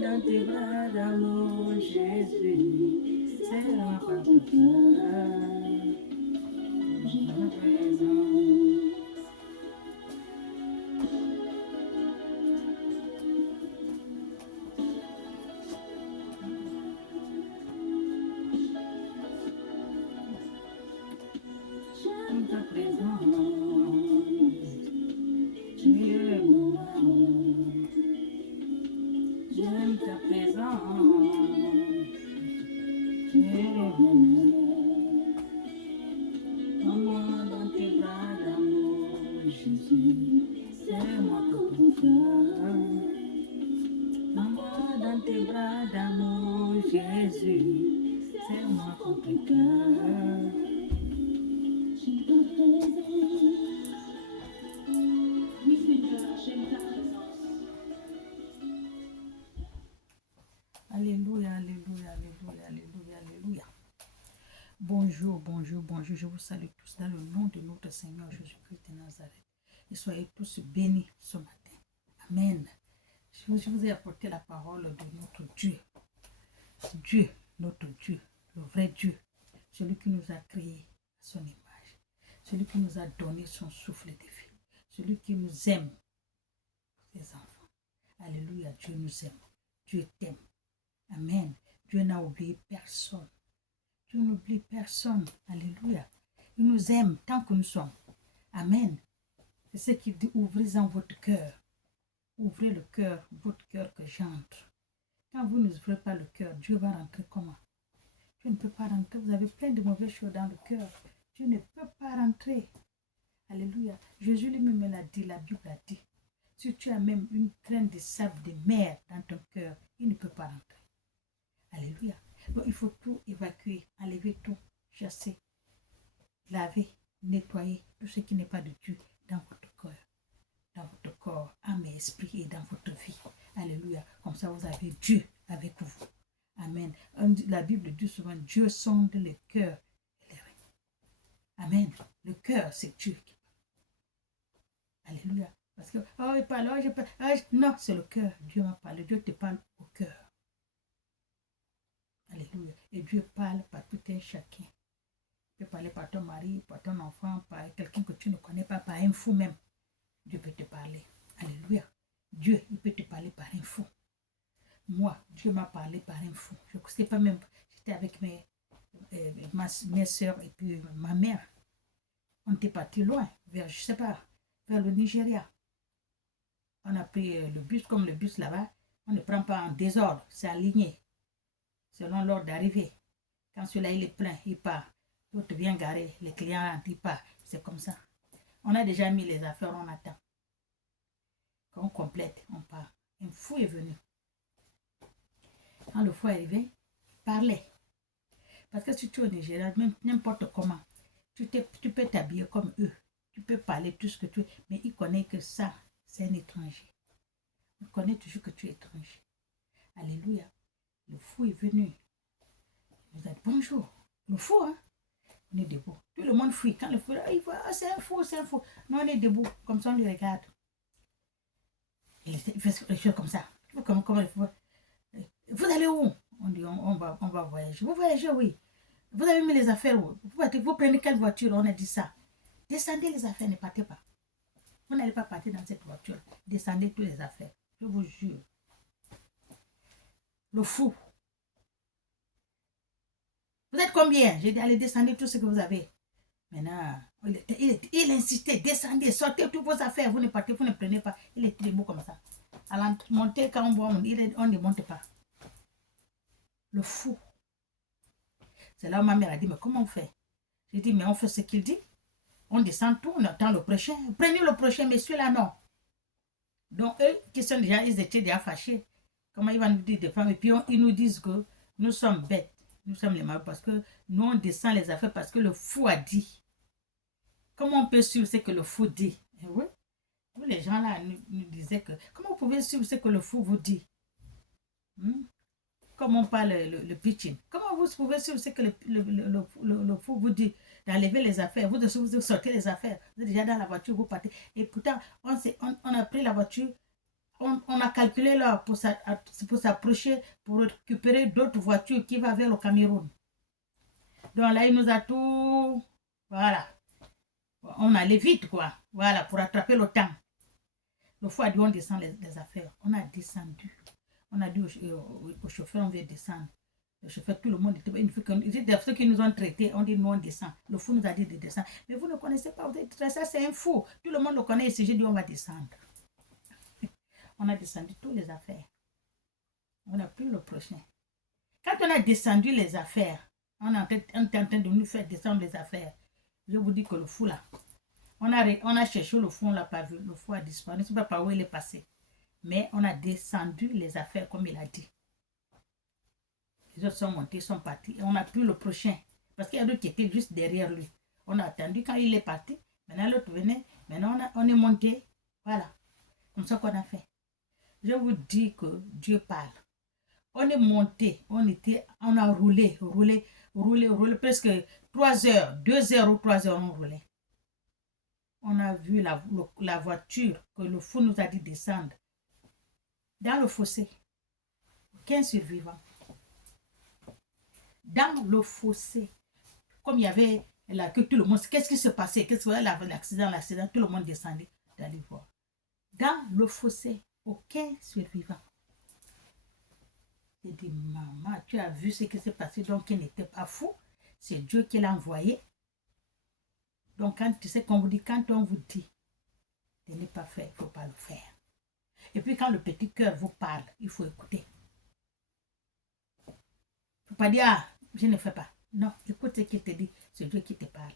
dans tes bras d'amour, Jésus, c'est ma papa. J'aime ta présence, tu es mon amour. J'aime ta présence, tu es mon amour. Prends-moi dans tes bras d'amour, Jésus, c'est moi ton cœur. Prends-moi dans tes bras d'amour, Jésus, c'est moi ton cœur. Oui Seigneur, j'aime ta présence. Alléluia, alléluia, alléluia, alléluia, alléluia. Bonjour, bonjour, bonjour. Je vous salue tous dans le nom de notre Seigneur Jésus-Christ de Nazareth. Et soyez tous bénis ce matin. Amen. Je vous ai apporté la parole de notre Dieu. Dieu, notre Dieu, le vrai Dieu. Celui qui nous a créés à son image. Celui qui nous a donné son souffle de vie. Celui qui nous aime, ses enfants. Alléluia, Dieu nous aime. Dieu t'aime. Amen. Dieu n'a oublié personne. Dieu n'oublie personne. Alléluia. Il nous aime tant que nous sommes. Amen. C'est ce qu'il dit, ouvrez-en votre cœur. Ouvrez le cœur, votre cœur que j'entre. Quand vous n'ouvrez pas le cœur, Dieu va rentrer comment? Dieu ne peut pas rentrer. Vous avez plein de mauvaises choses dans le cœur. Dieu ne peut pas rentrer. Alléluia. Jésus lui-même l'a dit, la Bible a dit. Si tu as même une graine de sable de mer dans ton cœur, il ne peut pas rentrer. Alléluia. Donc il faut tout évacuer, enlever tout, chasser, laver, nettoyer tout ce qui n'est pas de Dieu dans votre corps, âme et esprit et dans votre vie. Alléluia. Comme ça vous avez Dieu avec vous. Amen. La Bible dit souvent, Dieu sonde le cœur et les reins. Amen. Le cœur, c'est Dieu qui parle. Alléluia. Parce que, oh, il parle, oh, je parle. Oh, non, c'est le cœur. Dieu m'a parlé. Dieu te parle au cœur. Alléluia. Et Dieu parle par tout un chacun. Il peut parler par ton mari, par ton enfant, par quelqu'un que tu ne connais pas, par un fou même. Dieu peut te parler. Alléluia. Dieu, il peut te parler par un fou. Moi, Dieu m'a parlé par un fou. Je ne sais pas même, j'étais avec mes soeurs et puis ma mère. On était parti loin, vers, je ne sais pas, vers le Nigeria. On a pris le bus, comme le bus là-bas, on ne prend pas en désordre, c'est aligné. Selon l'ordre d'arrivée. Quand celui-là il est plein, il part. L'autre vient garer, les clients il part. C'est comme ça. On a déjà mis les affaires, on attend. Quand on complète, on part. Un fou est venu. Quand le fou est arrivé, il parlait. Parce que si tu es au Nigeria, même n'importe comment, tu peux t'habiller comme eux. Tu peux parler tout ce que tu veux. Mais il connaît que ça, c'est un étranger. Il connaît toujours que tu es étranger. Alléluia. Le fou est venu. Il nous a dit bonjour. Le fou, hein? On est debout. Tout le monde fuit. Quand le fou, il voit, ah, c'est un fou, c'est un fou. Nous, on est debout. Comme ça, on le regarde. Il fait les choses comme ça. Comment il faut. Vous allez où? On dit, on va voyager. Vous voyagez, oui. Vous avez mis les affaires où? Vous prenez quelle voiture? On a dit ça. Descendez les affaires, ne partez pas. Vous n'allez pas partir dans cette voiture. Descendez toutes les affaires. Je vous jure. Le fou. Vous êtes combien? J'ai dit, allez, descendez tout ce que vous avez. Maintenant, il insistait, descendez, sortez toutes vos affaires. Vous ne partez, vous ne prenez pas. Il est debout comme ça. À monter, quand on ne monte pas. Le fou. C'est là où ma mère a dit, mais comment on fait? J'ai dit, mais on fait ce qu'il dit. On descend tout, on attend le prochain. Prenez le prochain, mais celui-là, non. Donc, eux, qui sont déjà, ils étaient déjà fâchés. Comment ils vont nous dire des femmes? Et puis, ils nous disent que nous sommes bêtes. Nous sommes les malades parce que nous, on descend les affaires parce que le fou a dit. Comment on peut suivre ce que le fou dit? Et oui, vous, les gens là nous disaient que, comment vous pouvez suivre ce que le fou vous dit? Comment on parle le pitching? Comment vous pouvez suivre ce que le fou vous dit? D'enlever les affaires, vous sortez les affaires, vous êtes déjà dans la voiture, vous partez. Et pourtant, on a pris la voiture On a calculé là pour s'approcher, pour récupérer d'autres voitures qui vont vers le Cameroun. Donc là, il nous a tout... Voilà. On allait vite, quoi. Voilà, pour attraper le temps. Le fois on descend les affaires. On a descendu. On a dit au chauffeur, on veut descendre. Le chauffeur, tout le monde était... Ceux qui nous ont traités, on dit, nous, on descend. Le fou nous a dit de descendre. Mais vous ne connaissez pas, ça, c'est un fou. Tout le monde le connaît ici. J'ai dit, on va descendre. On a descendu toutes les affaires. On a pris le prochain. Quand on a descendu les affaires, on était en train de nous faire descendre les affaires. Je vous dis que le fou là, on a cherché le fou, on ne l'a pas vu. Le fou a disparu. Je ne sais pas par où il est passé. Mais on a descendu les affaires comme il a dit. Les autres sont montés, sont partis. Et on a pris le prochain. Parce qu'il y a d'autres qui étaient juste derrière lui. On a attendu quand il est parti. Maintenant l'autre venait. Maintenant on est monté. Voilà. Comme ça qu'on a fait. Je vous dis que Dieu parle. On est monté, on a roulé, presque 3 heures, 2 heures ou 3 heures on roulait. On a vu la voiture que le fou nous a dit descendre dans le fossé. Aucun survivant. Dans le fossé, comme il y avait là, que tout le monde, qu'est-ce qui se passait? Qu'est-ce qu'il y avait l'accident, tout le monde descendait d'aller voir. Dans le fossé, aucun survivant. J'ai dit, maman, tu as vu ce qui s'est passé, donc il n'était pas fou. C'est Dieu qui l'a envoyé. Donc, quand tu sais qu'on vous dit, quand on vous dit de ne pas faire, il ne faut pas le faire. Et puis, quand le petit cœur vous parle, il faut écouter. Il ne faut pas dire, ah, je ne fais pas. Non, écoute ce qu'il te dit, c'est Dieu qui te parle.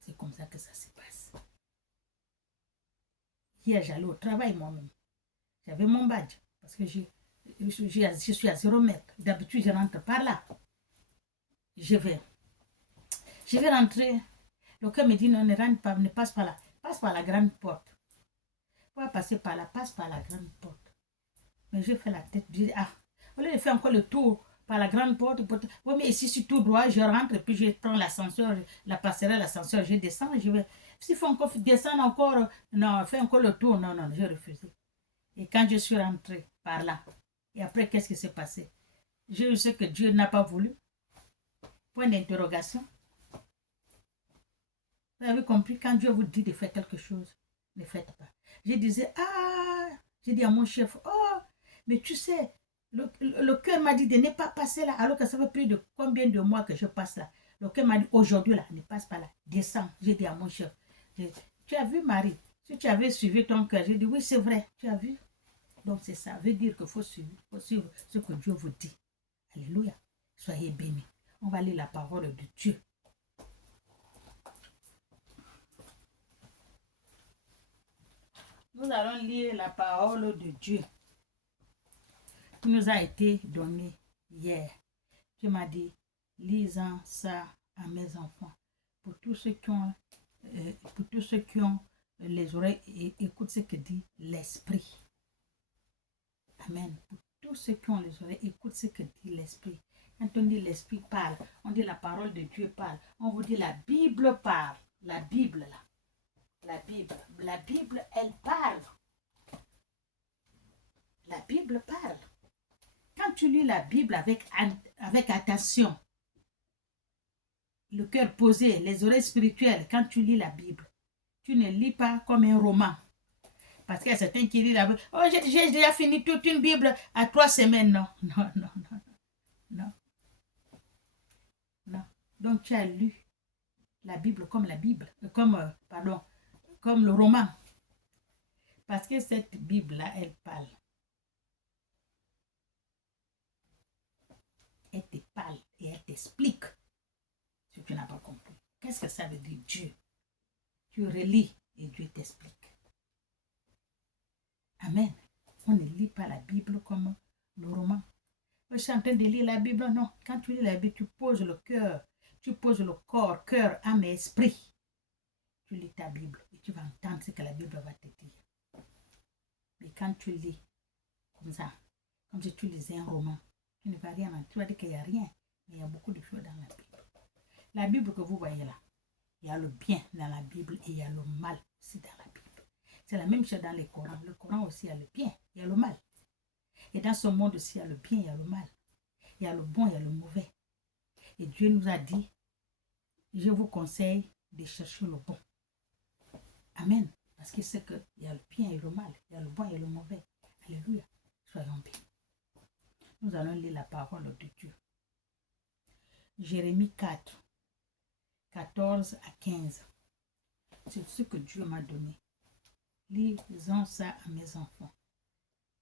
C'est comme ça que ça se passe. Hier, j'allais au travail moi-même. J'avais mon badge, parce que je suis à 0 mètre. D'habitude, je rentre par là. Je vais rentrer. Le cœur me dit non, ne rentre pas, ne passe pas là. Passe par la grande porte. Pour passer par là, passe par la grande porte. Mais je fais la tête. Je dis, ah, au lieu de faire encore le tour par la grande porte, oui, mais ici, c'est tout droit, je rentre, puis je prends l'ascenseur, la passerelle, l'ascenseur, je descends, je vais. S'il faut encore descendre encore, non, faire encore le tour, non, non, j'ai refusé. Et quand je suis rentrée par là, et après, qu'est-ce qui s'est passé? J'ai eu ce que Dieu n'a pas voulu. Point d'interrogation. Vous avez compris, quand Dieu vous dit de faire quelque chose, ne faites pas. Je disais, ah, j'ai dit à mon chef, oh, mais tu sais, le cœur m'a dit de ne pas passer là, alors que ça fait plus de combien de mois que je passe là. Le cœur m'a dit, aujourd'hui là, ne passe pas là, descends. J'ai dit à mon chef, tu as vu Marie, si tu avais suivi ton cœur, j'ai dit, oui, c'est vrai, tu as vu. Donc c'est ça, veut dire qu'il faut suivre ce que Dieu vous dit. Alléluia, soyez bénis. On va lire la parole de Dieu. Nous allons lire la parole de Dieu qui nous a été donnée hier. Tu m'as dit, lisant ça à mes enfants. Pour tous ceux qui ont, les oreilles, écoute ce que dit l'Esprit. Amen. Pour tous ceux qui ont les oreilles, écoute ce que dit l'Esprit. Quand on dit l'Esprit parle, on dit la parole de Dieu parle. On vous dit la Bible parle. La Bible là. La Bible, elle parle. La Bible parle. Quand tu lis la Bible avec attention, le cœur posé, les oreilles spirituelles, quand tu lis la Bible, tu ne lis pas comme un roman. Parce qu'il y a certains qui lisent la Bible. Oh, j'ai déjà fini toute une Bible à 3 semaines. Non, non, non, non, non. Non. Donc tu as lu la Bible comme la Bible, comme le roman. Parce que cette Bible-là, elle parle. Elle te parle et elle t'explique ce que tu n'as pas compris. Qu'est-ce que ça veut dire Dieu? Tu relis et Dieu t'explique. Amen. On ne lit pas la Bible comme le roman. Je suis en train de lire la Bible. Non, quand tu lis la Bible, tu poses le cœur, tu poses le corps, cœur, âme et esprit. Tu lis ta Bible et tu vas entendre ce que la Bible va te dire. Mais quand tu lis comme ça, comme si tu lisais un roman, tu ne vas rien entendre. Tu vas dire qu'il n'y a rien, mais il y a beaucoup de choses dans la Bible. La Bible que vous voyez là, il y a le bien dans la Bible et il y a le mal aussi dans la Bible. C'est la même chose dans les Corans. Le Coran aussi, il y a le bien, il y a le mal. Et dans ce monde aussi, il y a le bien, il y a le mal. Il y a le bon, il y a le mauvais. Et Dieu nous a dit, je vous conseille de chercher le bon. Amen. Parce qu'il sait qu'il y a le bien et le mal. Il y a le bon et le mauvais. Alléluia. Soyons bénis. Nous allons lire la parole de Dieu. Jérémie 4, 14 à 15. C'est ce que Dieu m'a donné. Lisons ça à mes enfants.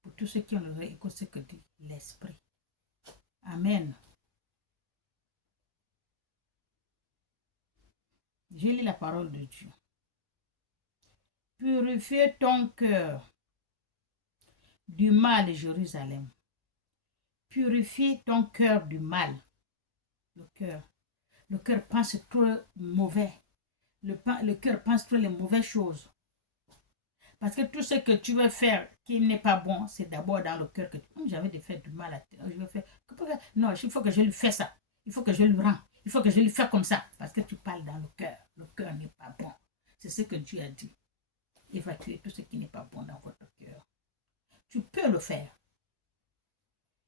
Pour tous ceux qui ont l'oreille, écoute ce que dit l'Esprit. Amen. Je lis la parole de Dieu. Purifie ton cœur du mal, Jérusalem. Purifie ton cœur du mal. Le cœur. Le cœur pense trop mauvais. Le cœur pense trop les mauvaises choses. Parce que tout ce que tu veux faire qui n'est pas bon, c'est d'abord dans le cœur que j'avais de faire du mal à terre. Je veux faire. Non, il faut que je lui fasse ça. Il faut que je lui rende. Il faut que je lui fasse comme ça. Parce que tu parles dans le cœur. Le cœur n'est pas bon. C'est ce que Dieu a dit. Évacuer tout ce qui n'est pas bon dans votre cœur. Tu peux le faire.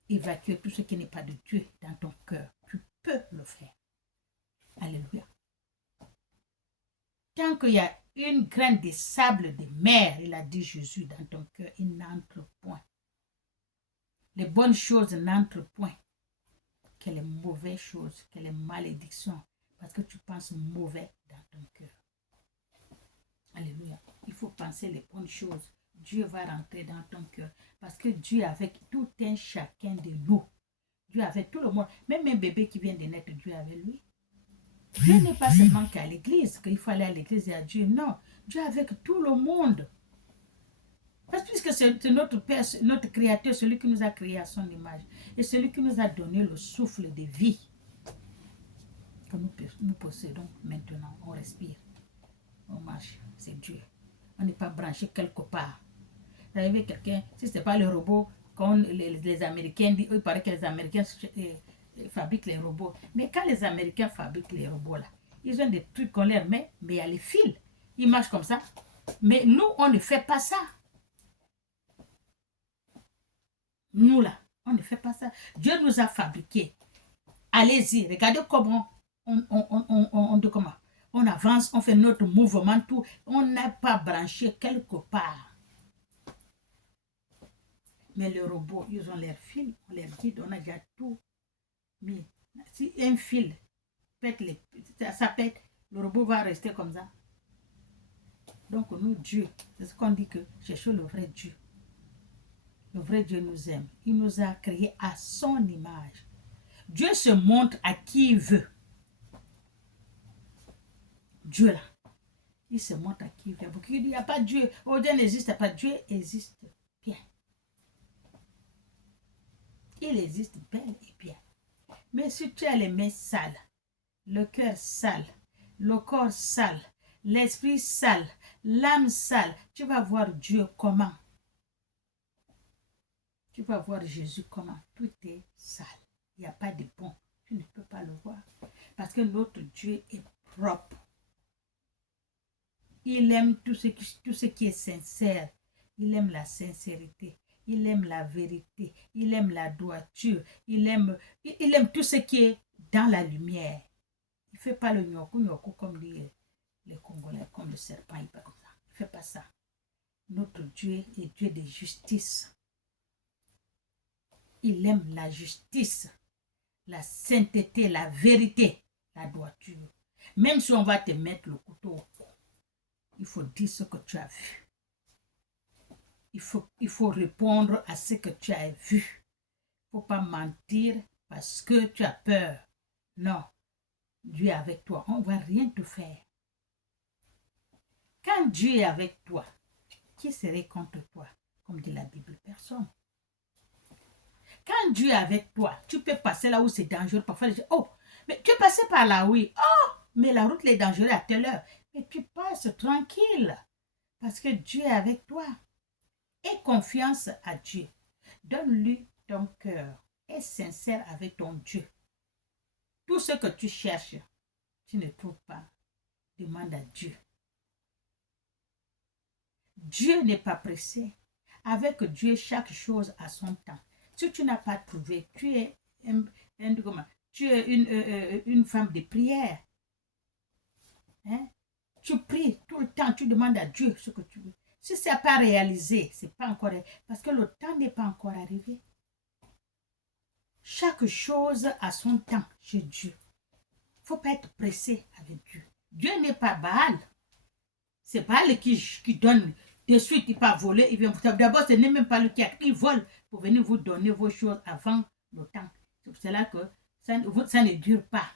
Évacuer tout ce qui n'est pas de Dieu dans ton cœur. Tu peux le faire. Alléluia. Tant qu'il y a une graine de sable de mer, il a dit Jésus, dans ton cœur, il n'entre point. Les bonnes choses n'entrent point. Que les mauvaises choses, que les malédictions, parce que tu penses mauvais dans ton cœur. Alléluia. Il faut penser les bonnes choses. Dieu va rentrer dans ton cœur. Parce que Dieu est avec tout un chacun de nous. Dieu est avec tout le monde. Même un bébé qui vient de naître, Dieu est avec lui. Dieu n'est pas seulement qu'à l'église, qu'il faut aller à l'église et à Dieu. Non, Dieu est avec tout le monde. Parce que puisque c'est notre Père, notre Créateur, celui qui nous a créés à son image. Et celui qui nous a donné le souffle de vie que nous possédons maintenant. On respire, on marche, c'est Dieu. On n'est pas branché quelque part. Vous savez, quelqu'un, si ce n'est pas le robot, quand les Américains disent, il paraît que les Américains fabriquent les robots. Mais quand les Américains fabriquent les robots, là, ils ont des trucs qu'on leur met, mais il y a les fils. Ils marchent comme ça. Mais nous, on ne fait pas ça. Nous, là, on ne fait pas ça. Dieu nous a fabriqués. Allez-y, regardez comment on avance, on fait notre mouvement, tout. On n'a pas branché quelque part. Mais les robots, ils ont leurs fils, on leur guide, on a déjà tout mis. Si un fil pète, ça pète, le robot va rester comme ça. Donc nous, Dieu, c'est ce qu'on dit que cherchons le vrai Dieu. Le vrai Dieu nous aime. Il nous a créés à son image. Dieu se montre à qui il veut. Dieu là, il se montre à qui il veut. Parce qu'il dit, il n'y a pas Dieu. Oh, Dieu n'existe pas. Dieu existe bien. Il existe bel et bien. Mais si tu as les mains sales, le cœur sale, le corps sale, l'esprit sale, l'âme sale, tu vas voir Dieu comment? Tu vas voir Jésus comment? Tout est sale. Il n'y a pas de bon. Tu ne peux pas le voir. Parce que notre Dieu est propre. Il aime tout ce qui est sincère. Il aime la sincérité. Il aime la vérité. Il aime la droiture. Il aime tout ce qui est dans la lumière. Il ne fait pas le gnokou comme les Congolais, comme le serpent. Il ne fait pas ça. Notre Dieu est Dieu de justice. Il aime la justice, la sainteté, la vérité, la droiture. Même si on va te mettre le couteau au cou, il faut dire ce que tu as vu. Il faut répondre à ce que tu as vu. Il ne faut pas mentir parce que tu as peur. Non, Dieu est avec toi. On ne va rien te faire. Quand Dieu est avec toi, qui serait contre toi? Comme dit la Bible, personne. Quand Dieu est avec toi, tu peux passer là où c'est dangereux. Parfois, les gens, oh, mais tu es passé par là, oui. Oh, mais la route est dangereuse à telle heure. Mais tu passes tranquille. Parce que Dieu est avec toi. Aie confiance à Dieu. Donne-lui ton cœur. Aie sincère avec ton Dieu. Tout ce que tu cherches, tu ne trouves pas. Demande à Dieu. Dieu n'est pas pressé. Avec Dieu, chaque chose a son temps. Si tu n'as pas trouvé, tu es une femme de prière. Hein? Tu pries tout le temps, tu demandes à Dieu ce que tu veux. Si ce n'est pas réalisé, c'est pas encore, parce que le temps n'est pas encore arrivé. Chaque chose a son temps chez Dieu. Il ne faut pas être pressé avec Dieu. Dieu n'est pas Baal. C'est Baal qui donne de suite, il pas voler. D'abord, ce n'est même pas lui qui vole pour venir vous donner vos choses avant le temps. C'est pour cela que ça ne dure pas.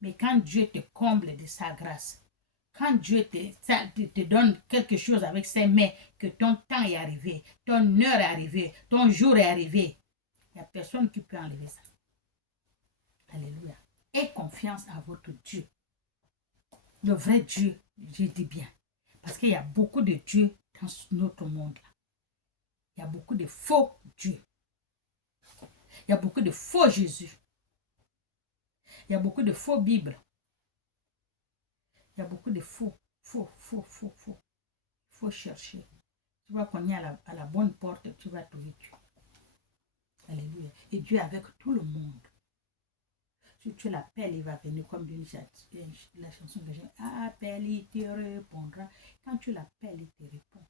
Mais quand Dieu te comble de sa grâce, quand Dieu te donne quelque chose avec ses mains, que ton temps est arrivé, ton heure est arrivée, ton jour est arrivé, il n'y a personne qui peut enlever ça. Alléluia. Aie confiance à votre Dieu. Le vrai Dieu, je dis bien. Parce qu'il y a beaucoup de dieux dans notre monde-là. Il y a beaucoup de faux dieux. Il y a beaucoup de faux Jésus. Il y a beaucoup de faux Bibles. Il y a beaucoup de faux. Il faut chercher. Tu vas cogner à la bonne porte, tu vas trouver Dieu. Alléluia. Et Dieu est avec tout le monde. Si tu l'appelles, il va venir comme la chanson que j'ai. Appelle, il te répondra. Quand tu l'appelles, il te répond.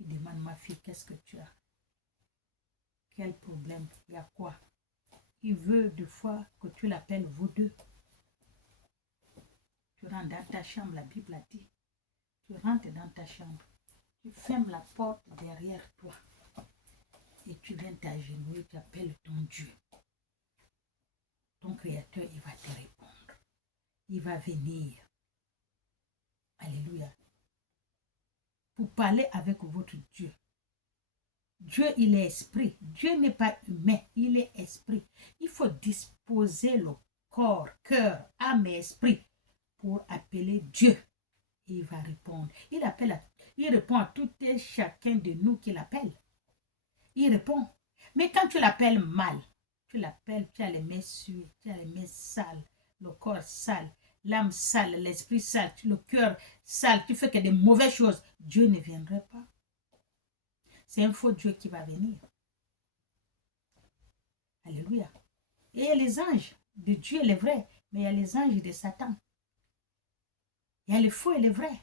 Il demande, ma fille, qu'est-ce que tu as? Quel problème? Il y a quoi? Il veut des fois que tu l'appelles vous deux. Tu rentres dans ta chambre, la Bible a dit. Tu rentres dans ta chambre. Tu fermes la porte derrière toi. Et tu viens t'agenouiller, tu appelles ton Dieu. Ton Créateur, il va te répondre. Il va venir. Alléluia. Pour parler avec votre Dieu. Dieu, il est esprit. Dieu n'est pas humain, il est esprit. Il faut disposer le corps, cœur, âme et esprit pour appeler Dieu. Et il va répondre. Il répond à tout et chacun de nous qui l'appelle. Il répond. Mais quand tu l'appelles mal, tu l'appelles, tu as les mains suées, tu as les mains sales, le corps sale, l'âme sale, l'esprit sale, le cœur sale, tu fais que des mauvaises choses, Dieu ne viendrait pas. C'est un faux Dieu qui va venir. Alléluia. Et il y a les anges de Dieu, les vrais, mais il y a les anges de Satan. Il y a les faux et les vrais.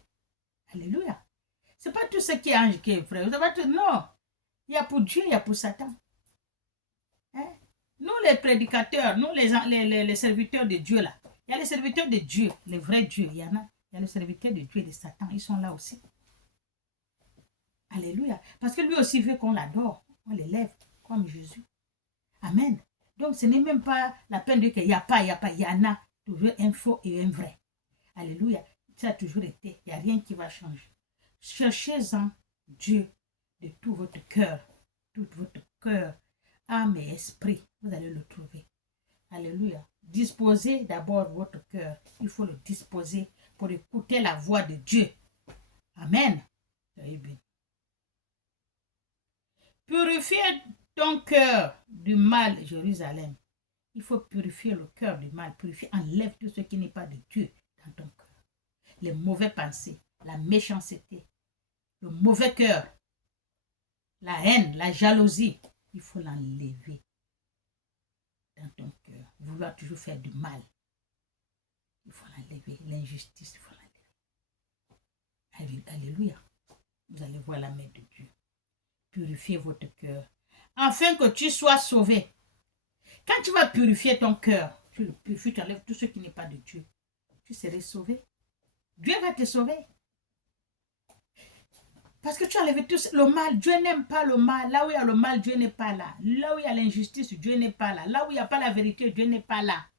Alléluia. Ce n'est pas tout ce qui est ange qui est vrai. Non. Il y a pour Dieu, il y a pour Satan. Hein? Nous, les prédicateurs, nous, les serviteurs de Dieu, là, il y a les serviteurs de Dieu, les vrais dieux, il y en a. Il y a les serviteurs de Dieu et de Satan, ils sont là aussi. Alléluia. Parce que lui aussi veut qu'on l'adore, on l'élève comme Jésus. Amen. Donc, ce n'est même pas la peine de dire qu'il n'y a pas, il y en a. Toujours un faux et un vrai. Alléluia. Ça a toujours été. Il n'y a rien qui va changer. Cherchez-en Dieu de tout votre cœur, âme et esprit. Vous allez le trouver. Alléluia. Disposez d'abord votre cœur. Il faut le disposer pour écouter la voix de Dieu. Amen. Purifiez ton cœur du mal, Jérusalem. Il faut purifier le cœur du mal. Purifier, enlève tout ce qui n'est pas de Dieu dans ton cœur. Les mauvaises pensées, la méchanceté, le mauvais cœur, la haine, la jalousie. Il faut l'enlever dans ton cœur. Vouloir toujours faire du mal. Il faut l'enlever. L'injustice, il faut l'enlever. Alléluia. Vous allez voir la main de Dieu. Purifiez votre cœur. Afin que tu sois sauvé. Quand tu vas purifier ton cœur, tu le purifies, tu enlèves tout ce qui n'est pas de Dieu. Tu seras sauvé. Dieu va te sauver. Parce que tu as enlevé tout le mal. Dieu n'aime pas le mal. Là où il y a le mal, Dieu n'est pas là. Là où il y a l'injustice, Dieu n'est pas là. Là où il n'y a pas la vérité, Dieu n'est pas là.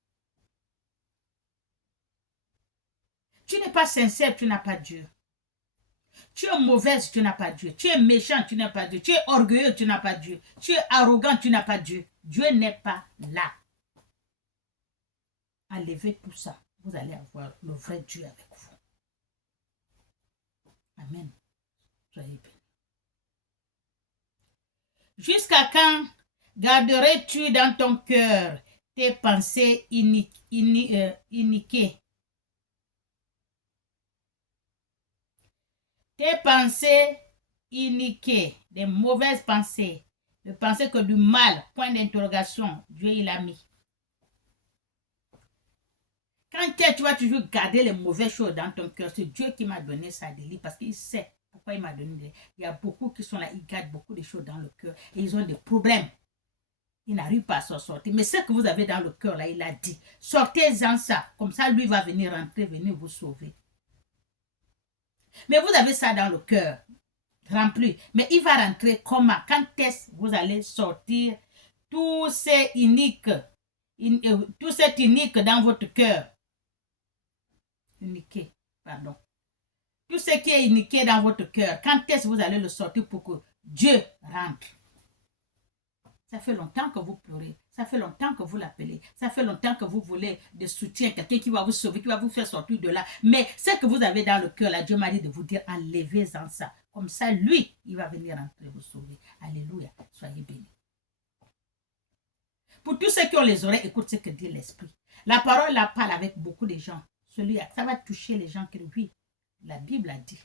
Tu n'es pas sincère, tu n'as pas Dieu. Tu es mauvaise, tu n'as pas Dieu. Tu es méchant, tu n'as pas Dieu. Tu es orgueilleux, tu n'as pas Dieu. Tu es arrogant, tu n'as pas Dieu. Dieu n'est pas là. Enlevez tout ça. Vous allez avoir le vrai Dieu avec vous. Amen. Soyez bénis. Jusqu'à quand garderais-tu dans ton cœur tes pensées iniquées? tes pensées iniquées, des mauvaises pensées, ne pensez que du mal, point d'interrogation, Dieu il a mis. Quand tu vas toujours garder les mauvaises choses dans ton cœur, c'est Dieu qui m'a donné ça de lire parce qu'il sait pourquoi il m'a donné. Il y a beaucoup qui sont là, ils gardent beaucoup de choses dans le cœur et ils ont des problèmes. Ils n'arrivent pas à s'en sortir. Mais ce que vous avez dans le cœur là, il a dit, sortez-en ça. Comme ça, lui va venir rentrer, venir vous sauver. Mais vous avez ça dans le cœur, rempli. Mais il va rentrer comment? Quand est-ce que vous allez sortir tout c'est inique, tout c'est inique dans votre cœur? Iniqué, pardon. Tout ce qui est iniqué dans votre cœur, quand est-ce que vous allez le sortir pour que Dieu rentre? Ça fait longtemps que vous pleurez. Ça fait longtemps que vous l'appelez. Ça fait longtemps que vous voulez de soutien, quelqu'un qui va vous sauver, qui va vous faire sortir de là. Mais ce que vous avez dans le cœur, là, Dieu m'a dit de vous dire, enlevez-en ça. Comme ça, lui, il va venir entrer vous sauver. Alléluia. Soyez bénis. Pour tous ceux qui ont les oreilles, écoute ce que dit l'Esprit. La parole, la parle avec beaucoup de gens. Ça va toucher les gens qui, oui, la Bible a dit.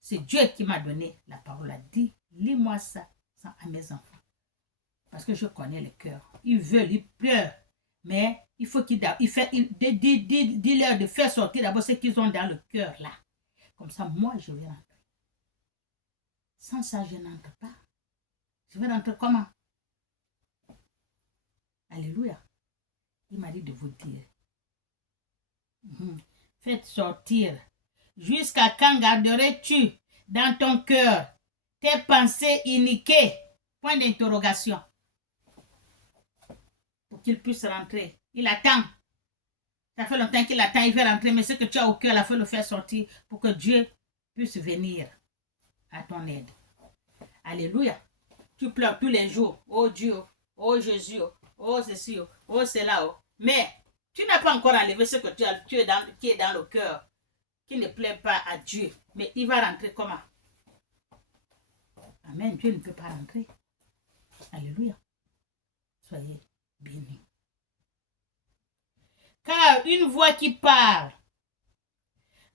C'est Dieu qui m'a donné la parole. A dit, lis-moi ça à mes enfants. Parce que je connais le cœur. Ils veulent, ils pleurent. Mais il faut dis-leur de faire sortir d'abord ce qu'ils ont dans le cœur là. Comme ça, moi, je vais rentrer. Sans ça, je n'entre pas. Je vais rentrer comment? Alléluia. Il m'a dit de vous dire. Faites sortir. Jusqu'à quand garderais-tu dans ton cœur tes pensées iniquées? Point d'interrogation. Pour qu'il puisse rentrer. Il attend. Ça fait longtemps qu'il attend, il veut rentrer, mais ce que tu as au cœur, il faut le faire sortir pour que Dieu puisse venir à ton aide. Alléluia. Tu pleures tous les jours. Oh Dieu, oh Jésus, oh ceci, oh cela. Oh. Mais tu n'as pas encore enlevé ce que qui est dans le cœur, qui ne plaît pas à Dieu. Mais il va rentrer comment? Amen. Dieu ne peut pas rentrer. Alléluia. Soyez bénis. Car une voix qui parle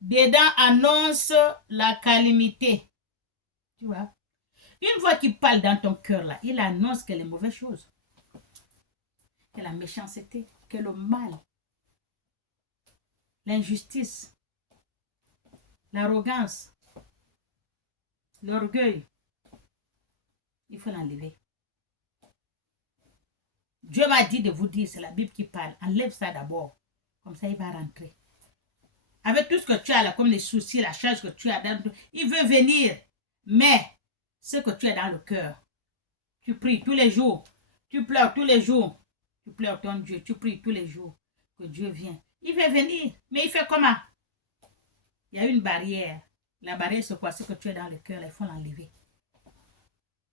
dedans annonce la calamité. Tu vois? Une voix qui parle dans ton cœur là, il annonce que les mauvaises choses, que la méchanceté, que le mal, l'injustice, l'arrogance, l'orgueil, il faut l'enlever. Dieu m'a dit de vous dire, c'est la Bible qui parle, enlève ça d'abord, comme ça il va rentrer. Avec tout ce que tu as là, comme les soucis, la charge que tu as, il veut venir, mais ce que tu as dans le cœur, tu pries tous les jours, tu pleures tous les jours, tu pleures ton Dieu, tu pries tous les jours que Dieu vienne. Il veut venir, mais il fait comment? Il y a une barrière. La barrière, c'est quoi? Ce que tu as dans le cœur, il faut l'enlever.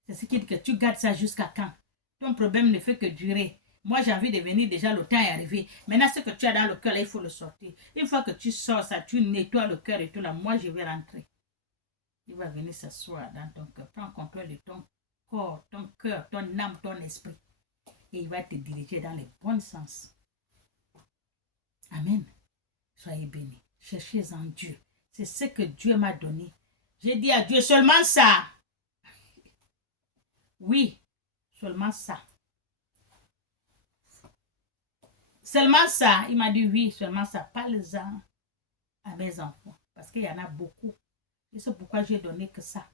C'est ce qui dit que tu gardes ça jusqu'à quand? Ton problème ne fait que durer. Moi, j'ai envie de venir, déjà le temps est arrivé. Maintenant, ce que tu as dans le cœur, là, il faut le sortir. Une fois que tu sors ça, tu nettoies le cœur et tout là, moi, je vais rentrer. Il va venir s'asseoir dans ton cœur. Prends contrôle de ton corps, ton cœur, ton âme, ton esprit. Et il va te diriger dans le bon sens. Amen. Soyez bénis. Cherchez en Dieu. C'est ce que Dieu m'a donné. J'ai dit à Dieu seulement ça. Oui, seulement ça. Seulement ça. Il m'a dit oui, seulement ça. Parle-en à mes enfants. Parce qu'il y en a beaucoup. Et c'est pourquoi j'ai donné que ça.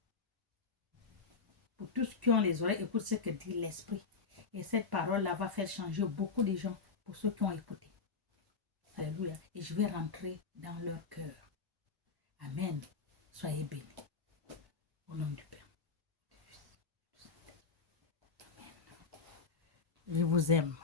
Pour tous ceux qui ont les oreilles, écoute ce que dit l'Esprit. Et cette parole-là va faire changer beaucoup de gens pour ceux qui ont écouté. Alléluia. Et je vais rentrer dans leur cœur. Amen. Soyez bénis. Au nom du Père. Amen. Je vous aime.